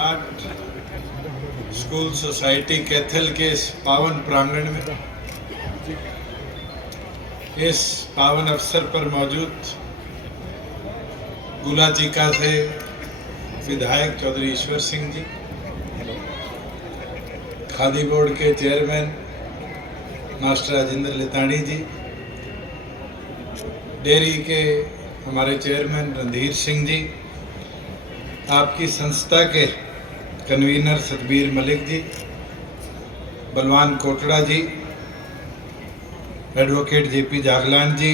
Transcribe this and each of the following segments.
Jat school society Kaithal के इस पावन प्रांगण में इस पावन अवसर पर मौजूद गुलाचिका से विधायक चौधरी ईश्वर सिंह जी, खादी बोर्ड के चेयरमैन मास्टर राजेंद्र लेतानी जी, डेयरी के हमारे चेयरमैन रणधीर सिंह जी, आपकी संस्था के कन्वीनर सतबीर मलिक जी, बलवान कोटड़ा जी, एडवोकेट जेपी जागलान जी,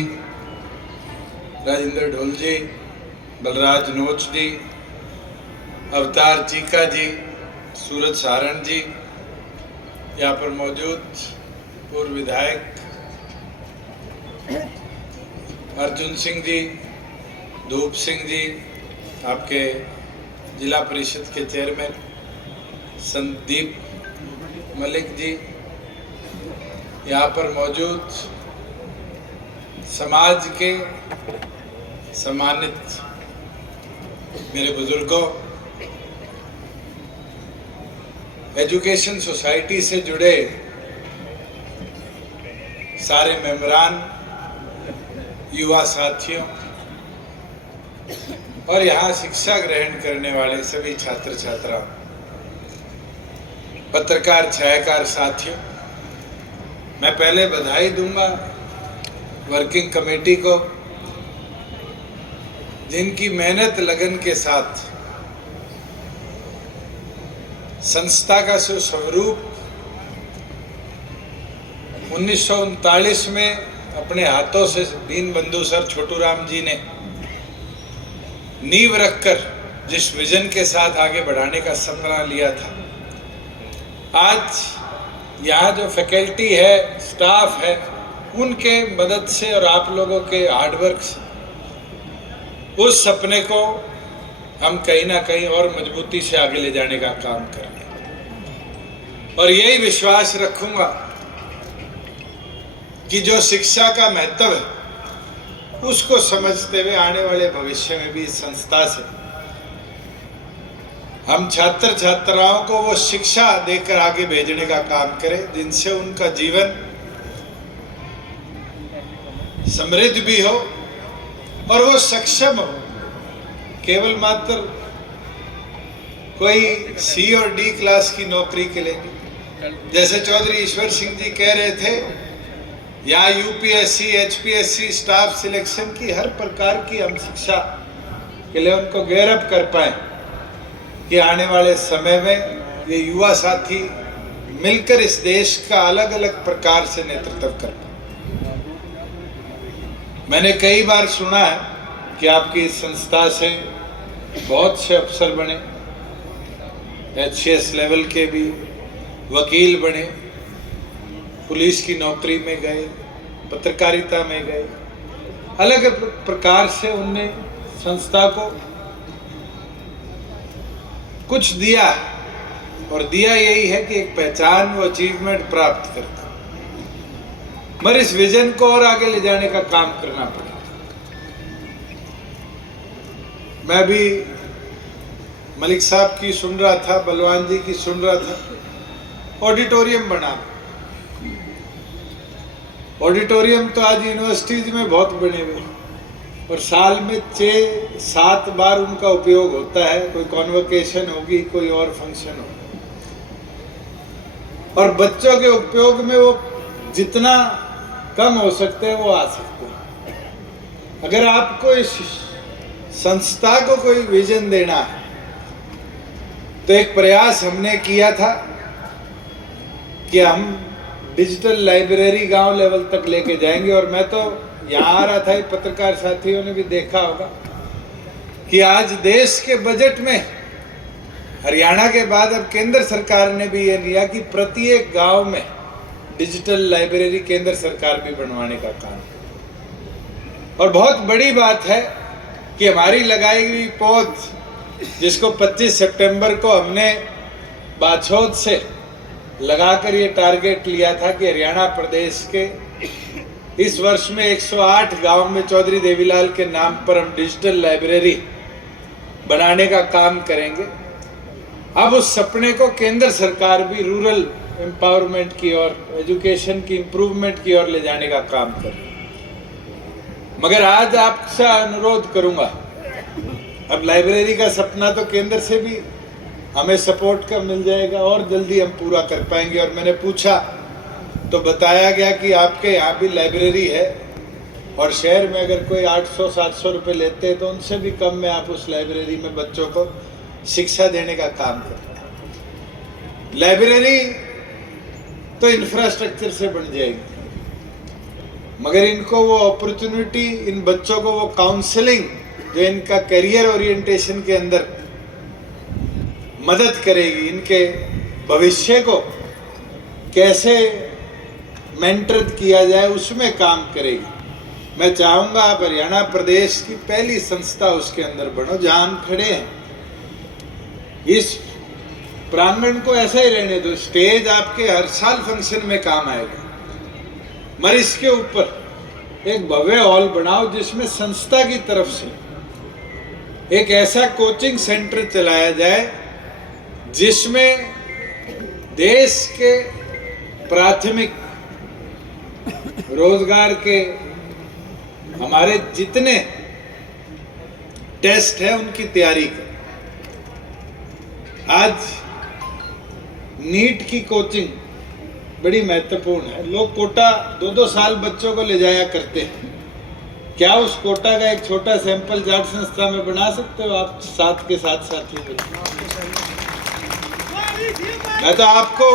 राजेंद्र ढोल जी, बलराज नोच जी, अवतार चीका जी, सूरज सारण जी, यहाँ पर मौजूद पूर्व विधायक अर्जुन सिंह जी, धूप सिंह जी, आपके जिला परिषद के चेयरमैन संदीप मलिक जी, यहाँ पर मौजूद समाज के सम्मानित मेरे बुजुर्गों, एजुकेशन सोसाइटी से जुड़े सारे मेंबरान, युवा साथियों और यहाँ शिक्षा ग्रहण करने वाले सभी छात्र छात्राओं, पत्रकार छायाकार साथियों, मैं पहले बधाई दूंगा वर्किंग कमेटी को, जिनकी मेहनत लगन के साथ संस्था का स्वरूप 1939 में अपने हाथों से दीनबंधु सर छोटू राम जी ने नींव रखकर जिस विजन के साथ आगे बढ़ाने का सपना लिया था, आज यहाँ जो फैकल्टी है, स्टाफ है, उनके मदद से और आप लोगों के हार्डवर्क से उस सपने को हम कहीं ना कहीं और मजबूती से आगे ले जाने का काम करेंगे। और यही विश्वास रखूंगा कि जो शिक्षा का महत्व है उसको समझते हुए आने वाले भविष्य में भी इस संस्था से हम छात्र छात्राओं को वो शिक्षा देकर आगे भेजने का काम करें, जिनसे उनका जीवन समृद्ध भी हो और वो सक्षम हो। केवल मात्र कोई सी और डी क्लास की नौकरी के लिए, जैसे चौधरी ईश्वर सिंह जी कह रहे थे, यहाँ यूपीएससी, एचपीएससी स्टाफ सिलेक्शन की हर प्रकार की हम शिक्षा के लिए उनको गेयरअप कर पाए कि आने वाले समय में ये युवा साथी मिलकर इस देश का अलग अलग प्रकार से नेतृत्व कर पाए। मैंने कई बार सुना है कि आपकी इस संस्था से बहुत से अफसर बने, HCS लेवल के भी वकील बने, पुलिस की नौकरी में गए, पत्रकारिता में गए, अलग अलग प्रकार से उनने संस्था को कुछ दिया और दिया यही है कि एक पहचान, वो अचीवमेंट प्राप्त करता, मगर इस विजन को और आगे ले जाने का काम करना पड़ेगा। मैं भी मलिक साहब की सुन रहा था, बलवान जी की सुन रहा था, ऑडिटोरियम बना। ऑडिटोरियम तो आज यूनिवर्सिटीज में बहुत बने हुए और साल में 6-7 बार उनका उपयोग होता है, कोई कॉन्वोकेशन होगी, कोई और फंक्शन होगा, और बच्चों के उपयोग में वो जितना कम हो सकते हैं वो आ सकते हैं। अगर आपको इस संस्था को कोई विजन देना है तो एक प्रयास हमने किया था कि हम डिजिटल लाइब्रेरी गांव लेवल तक लेके जाएंगे। और मैं तो यहाँ आ रहा था, पत्रकार साथियों ने भी देखा होगा कि आज देश के बजट में हरियाणा के बाद अब केंद्र सरकार ने भी ये लिया कि प्रत्येक गांव में डिजिटल लाइब्रेरी केंद्र सरकार भी बनवाने का काम। और बहुत बड़ी बात है कि हमारी लगाई हुई पौध, जिसको 25 सितंबर को हमने बाछौद से लगाकर ये टारगेट लिया था कि हरियाणा प्रदेश के इस वर्ष में 108 गांव में चौधरी देवीलाल के नाम पर हम डिजिटल लाइब्रेरी बनाने का काम करेंगे। अब उस सपने को केंद्र सरकार भी रूरल एम्पावरमेंट की और एजुकेशन की इम्प्रूवमेंट की ओर ले जाने का काम कर रही है। मगर आज आपसे अनुरोध करूंगा, अब लाइब्रेरी का सपना तो केंद्र से भी हमें सपोर्ट का मिल जाएगा और जल्दी हम पूरा कर पाएंगे। और मैंने पूछा तो बताया गया कि आपके यहाँ भी लाइब्रेरी है और शहर में अगर कोई 800-700 रुपये लेते हैं तो उनसे भी कम में आप उस लाइब्रेरी में बच्चों को शिक्षा देने का काम करते हैं। लाइब्रेरी तो इंफ्रास्ट्रक्चर से बन जाएगी, मगर इनको वो अपॉर्चुनिटी, इन बच्चों को वो काउंसलिंग जो इनका करियर ओरिएंटेशन के अंदर मदद करेगी, इनके भविष्य को कैसे मेंटर किया जाए उसमें काम करेगी। मैं चाहूँगा आप हरियाणा प्रदेश की पहली संस्था उसके अंदर बनो जहाँ हम खड़े हैं। इस प्रांगण को ऐसा ही रहने दो, स्टेज आपके हर साल फंक्शन में काम आएगा, मगर इसके ऊपर एक भव्य हॉल बनाओ जिसमें संस्था की तरफ से एक ऐसा कोचिंग सेंटर चलाया जाए जिसमें देश के प्राथमिक रोजगार के हमारे जितने टेस्ट है उनकी तैयारी कर। आज नीट की कोचिंग बड़ी महत्वपूर्ण है। लोग कोटा 2-2 साल बच्चों को ले जाया करते हैं। क्या उस कोटा का एक छोटा सैंपल जाट संस्था में बना सकते हो आप साथ के साथ साथियों को? मैं तो आपको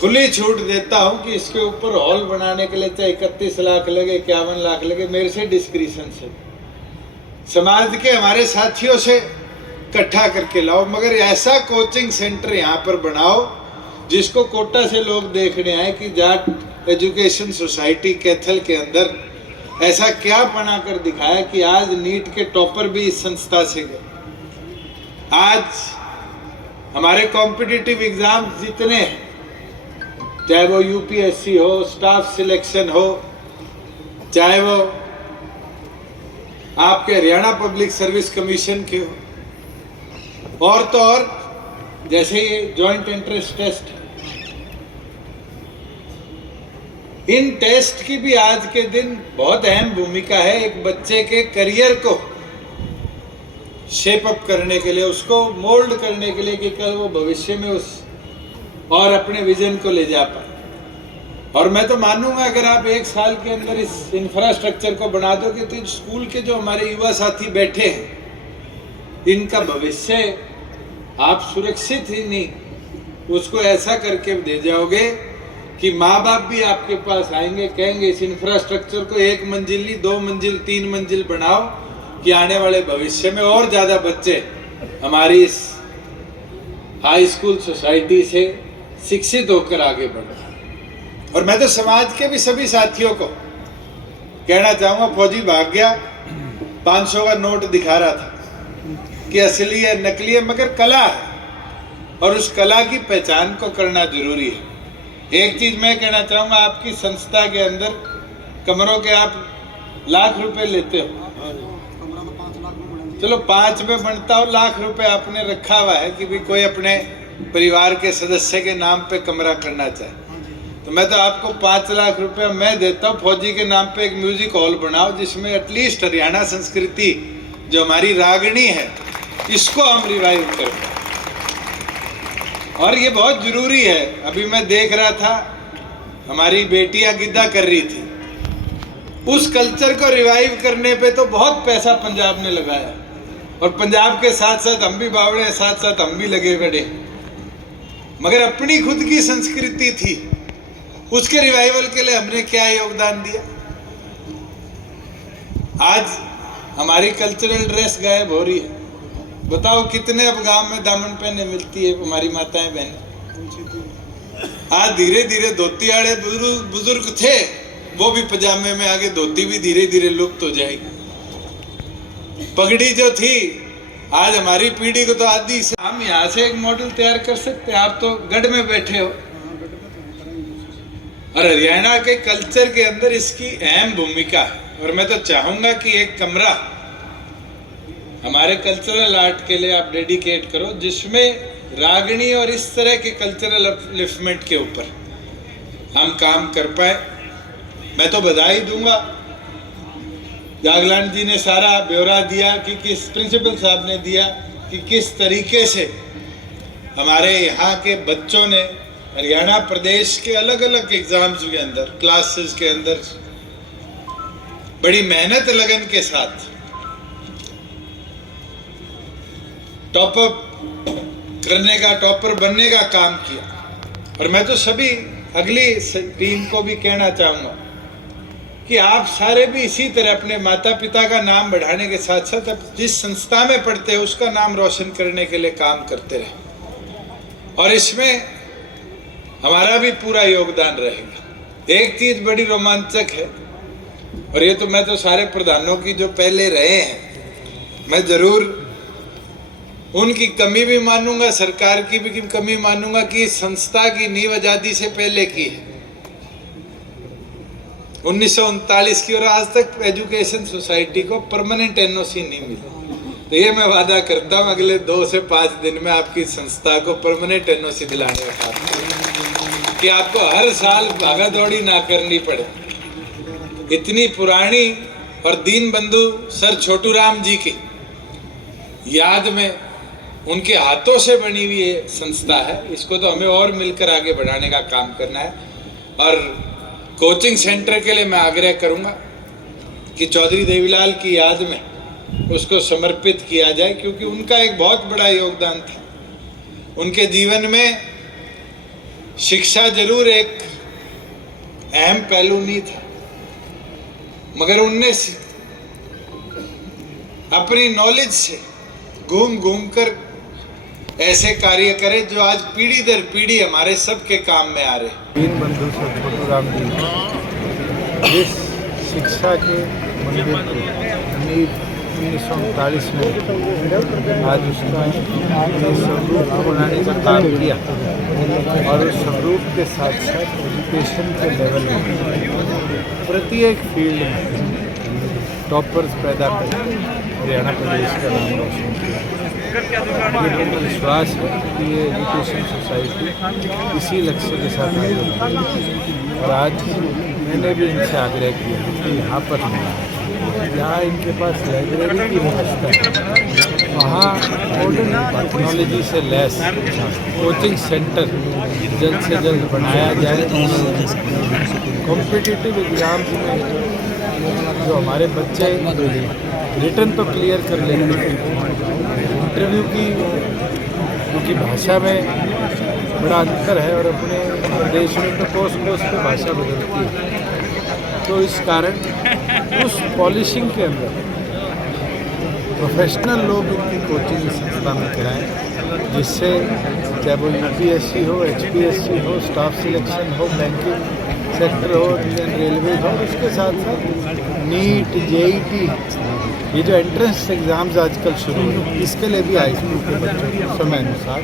खुली छूट देता हूं कि इसके ऊपर हॉल बनाने के लिए चाहे 31 लाख लगे, 51 लाख लगे, मेरे से डिस्क्रिशन से, समाज के हमारे साथियों से इकट्ठा करके लाओ, मगर ऐसा कोचिंग सेंटर यहाँ पर बनाओ जिसको कोटा से लोग देखने आए कि जाट एजुकेशन सोसाइटी कैथल के अंदर ऐसा क्या बना कर दिखाया कि आज नीट के टॉपर भी इस संस्था से गए। आज हमारे कॉम्पिटिटिव एग्जाम जितने हैं, चाहे वो यूपीएससी हो, स्टाफ सिलेक्शन हो, चाहे वो आपके हरियाणा पब्लिक सर्विस कमीशन के हो, और तो और जैसे ये जॉइंट एंट्रेंस टेस्ट, इन टेस्ट की भी आज के दिन बहुत अहम भूमिका है एक बच्चे के करियर को शेप अप करने के लिए, उसको मोल्ड करने के लिए कि कल वो भविष्य में उस और अपने विजन को ले जा पाए। और मैं तो मानूंगा अगर आप 1 साल के अंदर इस इंफ्रास्ट्रक्चर को बना दोगे तो स्कूल के जो हमारे युवा साथी बैठे हैं इनका भविष्य आप सुरक्षित ही नहीं, उसको ऐसा करके दे जाओगे कि माँ बाप भी आपके पास आएंगे, कहेंगे इस इंफ्रास्ट्रक्चर को 1 मंजिल, 2 मंजिल, 3 मंजिल बनाओ कि आने वाले भविष्य में और ज़्यादा बच्चे हमारी इस हाई स्कूल सोसाइटी से शिक्षित होकर आगे बढ़े। और मैं तो समाज के भी सभी साथियों को कहना चाहूँगा, फौजी भाग गया 500 का नोट दिखा रहा था कि असली है नकली है, मगर कला है और उस कला की पहचान को करना जरूरी है। एक चीज़ मैं कहना चाहूँगा, आपकी संस्था के अंदर कमरों के आप लाख रुपए लेते हो, चलो 5 में बनता हो, लाख रुपए आपने रखा हुआ है कि भी कोई अपने परिवार के सदस्य के नाम पे कमरा करना चाहे, तो मैं तो आपको 5 लाख रुपए मैं देता हूँ, फौजी के नाम पे एक म्यूजिक हॉल बनाओ जिसमें एटलीस्ट हरियाणा संस्कृति जो हमारी रागनी है इसको हम रिवाइव कर पाए। और ये बहुत जरूरी है। अभी मैं देख रहा था हमारी बेटियां गिद्दा कर रही थी, उस कल्चर को रिवाइव करने पे तो बहुत पैसा पंजाब ने लगाया और पंजाब के साथ साथ हम भी बावड़े हैं, साथ साथ हम भी लगे बड़े, मगर अपनी खुद की संस्कृति थी उसके रिवाइवल के लिए हमने क्या योगदान दिया। आज हमारी कल्चरल ड्रेस गायब हो रही है, बताओ कितने अब गांव में दामन पहने मिलती है हमारी माताएं बहन। आज धीरे धीरे धोती वाले बुजुर्ग थे वो भी पजामे में आगे, धोती भी धीरे धीरे लुप्त हो जाएगी। पगड़ी जो थी आज हमारी पीढ़ी को तो आदि से हम यहाँ से एक मॉडल तैयार कर सकते हैं। आप तो गढ़ में बैठे हो और हरियाणा के कल्चर के अंदर इसकी अहम भूमिका है। और मैं तो चाहूंगा कि एक कमरा हमारे कल्चरल आर्ट के लिए आप डेडिकेट करो, जिसमें रागनी और इस तरह के कल्चरल अपलिफ्टमेंट के ऊपर हम काम कर पाए। मैं तो बधाई दूंगा, जागलान जी ने सारा ब्यौरा दिया कि किस प्रिंसिपल साहब ने दिया कि किस तरीके से हमारे यहाँ के बच्चों ने हरियाणा प्रदेश के अलग अलग एग्जाम्स के अंदर, क्लासेस के अंदर बड़ी मेहनत लगन के साथ टॉपअप करने का, टॉपर बनने का काम किया। और मैं तो सभी अगली टीम को भी कहना चाहूँगा कि आप सारे भी इसी तरह अपने माता पिता का नाम बढ़ाने के साथ साथ अब जिस संस्था में पढ़ते हैं उसका नाम रोशन करने के लिए काम करते रहें, और इसमें हमारा भी पूरा योगदान रहेगा। एक चीज़ बड़ी रोमांचक है, और ये तो मैं तो सारे प्रधानों की जो पहले रहे हैं, मैं ज़रूर उनकी कमी भी मानूंगा, सरकार की भी कमी मानूंगा कि इस संस्था की नींव आज़ादी से पहले की है, 1939 की, और आज तक एजुकेशन सोसाइटी को परमानेंट एनओसी नहीं मिला। तो ये मैं वादा करता हूँ अगले 2 से 5 दिन में आपकी संस्था को परमानेंट एनओसी दिलाने का काम, कि आपको हर साल भागा दौड़ी ना करनी पड़े। इतनी पुरानी और दीन बंधु सर छोटू राम जी की याद में उनके हाथों से बनी हुई ये संस्था है, इसको तो हमें और मिलकर आगे बढ़ाने का काम करना है। और कोचिंग सेंटर के लिए मैं आग्रह करूंगा कि चौधरी देवीलाल की याद में उसको समर्पित किया जाए, क्योंकि उनका एक बहुत बड़ा योगदान था। उनके जीवन में शिक्षा जरूर एक अहम पहलू नहीं था, मगर उनने अपनी नॉलेज से घूम घूम कर ऐसे कार्य करे जो आज पीढ़ी दर पीढ़ी हमारे सबके काम में आ रहे। दीन बंधु सर छोटू राम जी जिस शिक्षा के मंदिर को 1939 में आज उसका स्वरूप बनाने का काम किया, और उस स्वरूप के साथ साथ एजुकेशन के लेवल में प्रत्येक फील्ड में टॉपर्स पैदा कर हरियाणा प्रदेश का नाम रोशन किया। ये मेरा विश्वास है कि ये एजुकेशन सोसाइटी इसी लक्ष्य के साथ आई है। और आज मैंने भी इनसे आग्रह किया कि यहाँ पर जहाँ इनके पास लाइब्रेरी की व्यवस्था है, वहाँ मॉडर्न टेक्नोलॉजी से लैस कोचिंग सेंटर जल्द से जल्द बनाया जाए। कॉम्पिटिटिव एग्ज़ाम्स में जो हमारे बच्चे रिटर्न तो क्लियर कर लेंगे, इंटरव्यू की क्योंकि भाषा में बड़ा अंतर है और अपने देश में तो कोस कोस पे भाषा बदलती है, तो इस कारण उस पॉलिशिंग के अंदर प्रोफेशनल लोग इनकी कोचिंग संस्था में कराएं, जिससे चाहे वो यूपीएससी हो, एचपीएससी हो, स्टाफ सिलेक्शन हो, बैंकिंग सेक्टर हो, इंडियन रेलवे हो, उसके साथ साथ नीट, जेईटी, ये जो एंट्रेंस एग्ज़ाम्स आजकल शुरू हुए, इसके लिए भी हाई स्कूल के बच्चों को समय अनुसार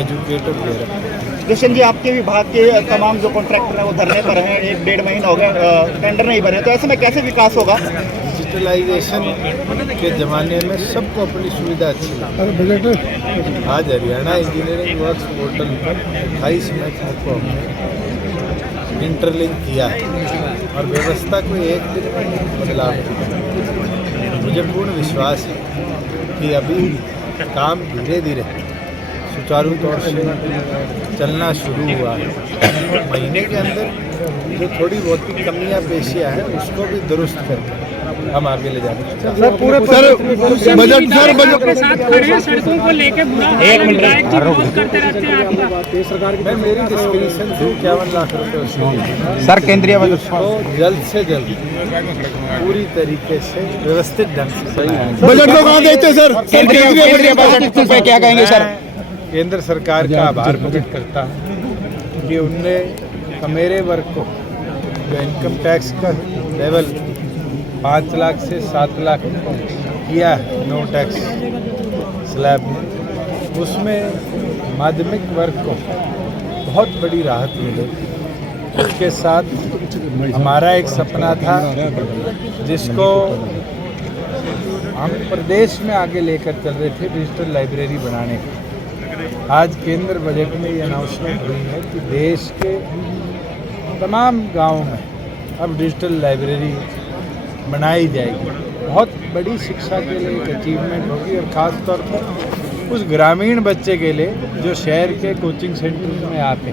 एजुकेटर दे रहे हैं। किशन जी, आपके विभाग के तमाम जो कॉन्ट्रैक्टर हैं वो धरने पर हैं, 1-1.5 महीना हो गया, टेंडर नहीं भरे, तो ऐसे में कैसे विकास होगा? डिजिटलाइजेशन के ज़माने में सबको अपनी सुविधा अच्छी लगती। आज हरियाणा इंजीनियरिंग वर्क्स पोर्टल पर 28 मैथों को हमने इंटरलिंक किया है और व्यवस्था को एक दिन में बदलाव किया। मुझे पूर्ण विश्वास है कि अभी काम धीरे धीरे सुचारू तौर से चलना शुरू हुआ है। महीने के अंदर जो थोड़ी बहुत कमियां पेशियां हैं उसको भी दुरुस्त करके हम आगे ले जाने सर पूरे बजट के साथ खड़े हैं, सड़कों को लेके बुरा हाल है, विधायक जी विरोध करते रहते हैं आपका। मैं मेरी डिस्क्रिप्शन से 51 लाख रुपये सर केंद्रीय बजट को जल्द से जल्द पूरी तरीके से व्यवस्थित ढंग से बजट को कहाँ देखते हैं सर? केंद्रीय बजट पे क्या कहेंगे सर? केंद्र सरकार का आभार प्रकट करता हूँ कि उनने मेरे वर्ग को जो इनकम टैक्स का लेवल 5 लाख से 7 लाख किया है नो टैक्स स्लैब में, उसमें माध्यमिक वर्ग को बहुत बड़ी राहत मिलेगी। उसके साथ हमारा एक सपना था जिसको हम प्रदेश में आगे लेकर चल रहे थे डिजिटल लाइब्रेरी बनाने का। आज केंद्र बजट में ये अनाउंसमेंट हुई है कि देश के तमाम गांवों में अब डिजिटल लाइब्रेरी बनाई जाएगी। बहुत बड़ी शिक्षा के लिए एक अचीवमेंट होगी और ख़ास तौर पर उस ग्रामीण बच्चे के लिए जो शहर के कोचिंग सेंटर में आके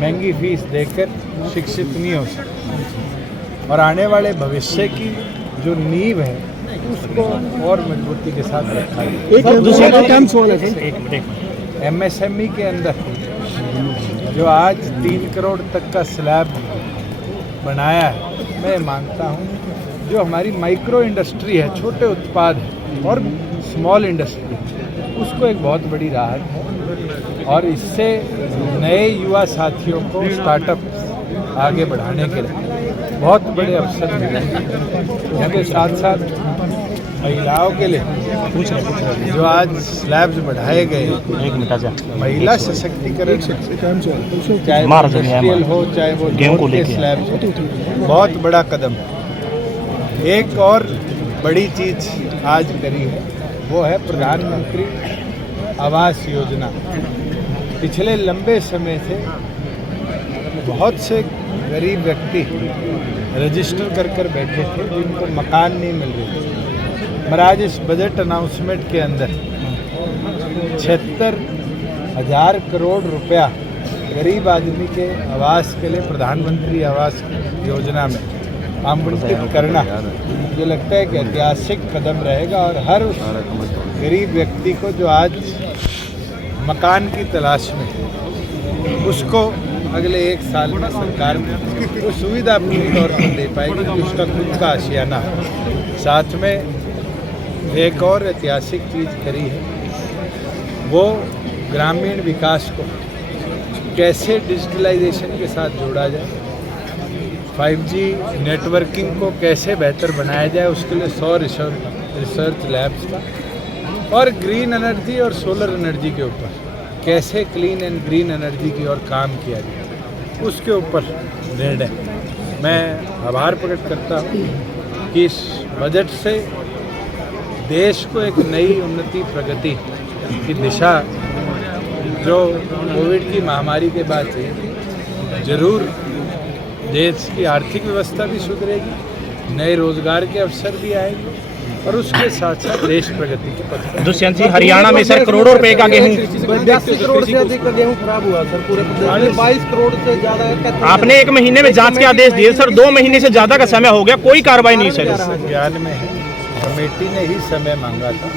महंगी फीस देकर शिक्षित नहीं हो सकते और आने वाले भविष्य की जो नींव है उसको और मजबूती के साथ रखा है। MSME के अंदर जो आज 3 करोड़ तक का स्लैब बनाया है, मैं मानता हूँ जो हमारी माइक्रो इंडस्ट्री है, छोटे उत्पाद है और स्मॉल इंडस्ट्री, उसको एक बहुत बड़ी राहत है और इससे नए युवा साथियों को स्टार्टअप आगे बढ़ाने के लिए बहुत बड़े अवसर मिले। इसके साथ साथ महिलाओं के लिए जो आज स्लैब्स बढ़ाए गए, महिला सशक्तिकरण चाहे वो इंडस्ट्रियल हो चाहे वो रोड के स्लैब्स हो, बहुत बड़ा कदम है। एक और बड़ी चीज़ आज करी है वो है प्रधानमंत्री आवास योजना। पिछले लंबे समय से बहुत से गरीब व्यक्ति रजिस्टर कर बैठे थे जिनको मकान नहीं मिल रहे थे। मगर आज इस बजट अनाउंसमेंट के अंदर 76,000 करोड़ रुपया गरीब आदमी के आवास के लिए प्रधानमंत्री आवास योजना में आवंटित करना, मुझे लगता है कि ऐतिहासिक कदम रहेगा और हर उस गरीब व्यक्ति को जो आज मकान की तलाश में है, उसको अगले 1 साल में सरकार वो सुविधा पूरी तौर पर दे पाएगी कि उसका खुद का आशियाना। साथ में एक और ऐतिहासिक चीज़ करी है, वो ग्रामीण विकास को कैसे डिजिटलाइजेशन के साथ जोड़ा जाए, 5G नेटवर्किंग को कैसे बेहतर बनाया जाए, उसके लिए 100 रिसर्च लैब्स का और ग्रीन एनर्जी और सोलर एनर्जी के ऊपर कैसे क्लीन एंड ग्रीन एनर्जी की ओर काम किया जाए, उसके ऊपर निर्णय। मैं आभार प्रकट करता हूँ कि इस बजट से देश को एक नई उन्नति प्रगति की दिशा जो कोविड की महामारी के बाद से जरूर देश की आर्थिक व्यवस्था भी सुधरेगी, नए रोजगार के अवसर भी आएंगे और उसके साथ साथ देश प्रगति के पथ पर। दुष्यंत जी, हरियाणा में सर करोड़ों रुपए का गेहूं, 82 करोड़ से अधिक का गेहूं खराब हुआ सर पूरे प्रदेश में। 22 करोड़ से ज्यादा आपने 1 महीने में जांच के आदेश दिए सर, 2 महीने से ज्यादा का समय हो गया, कोई कार्रवाई नहीं सर। संज्ञान में है, कमेटी ने ही समय मांगा था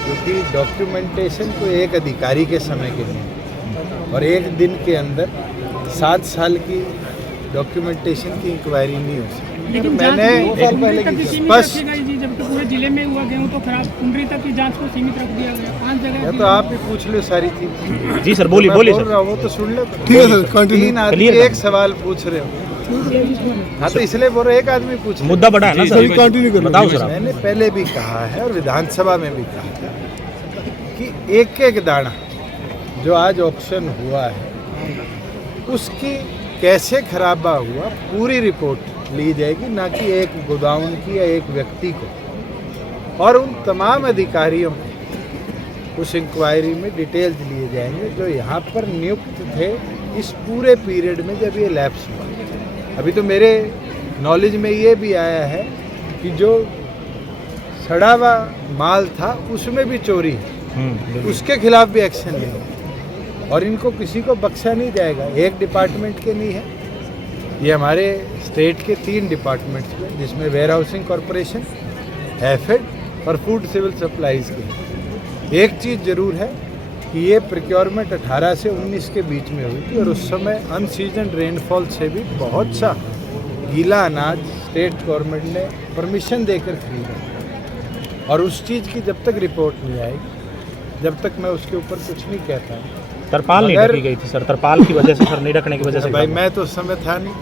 क्योंकि डॉक्यूमेंटेशन को एक अधिकारी के समय के लिए और 1 दिन के अंदर 7 साल की डॉक्यूमेंटेशन की इंक्वायरी नहीं हो सकती। लेकिन मैंने स्पष्ट जबकि पूरे जिले में हुआ गेहूं तो खराब, कुंडरी तक की जांच को सीमित रख दिया गया, 5 जगह। तो आप ही पूछ लो सारी चीज। जी सर, बोलिए सर। वो तो सुन लो। ठीक है सर, कंटिन्यू। 3 आदमी एक सवाल पूछ रहे हो। हाँ, तो इसलिए बोल रहे एक आदमी पूछ, मुद्दा बड़ा है ना सर, कंटिन्यू करो। बताओ सर। मैंने पहले भी कहा है और विधानसभा में भी कहा था कि एक दाना जो आज ऑक्शन हुआ है उसकी कैसे खराबा हुआ पूरी रिपोर्ट ली जाएगी, ना कि एक गोदाउन की या एक व्यक्ति को, और उन तमाम अधिकारियों को उस इंक्वायरी में डिटेल्स लिए जाएंगे जो यहाँ पर नियुक्त थे इस पूरे पीरियड में जब ये लैप्स हुआ। अभी तो मेरे नॉलेज में ये भी आया है कि जो सड़ा हुआ माल था उसमें भी चोरी है, उसके खिलाफ भी एक्शन लेंगे और इनको किसी को बख्शा नहीं जाएगा। एक डिपार्टमेंट के नहीं है, ये हमारे स्टेट के 3 डिपार्टमेंट्स में, जिसमें वेयर हाउसिंग कॉरपोरेशन, हैफेड और फूड सिविल सप्लाईज के। एक चीज़ ज़रूर है कि ये प्रोक्योरमेंट 18 से 19 के बीच में हुई थी और उस समय अनसीजन रेनफॉल से भी बहुत सा गीला अनाज स्टेट गवर्नमेंट ने परमिशन देकर खरीदा और उस चीज़ की जब तक रिपोर्ट नहीं आएगी जब तक मैं उसके ऊपर कुछ नहीं कहता। तरपाल नहीं ढकी गई थी सर, तरपाल की वजह से सर, नहीं ढकने की वजह से। भाई मैं तो उस समय था नहीं।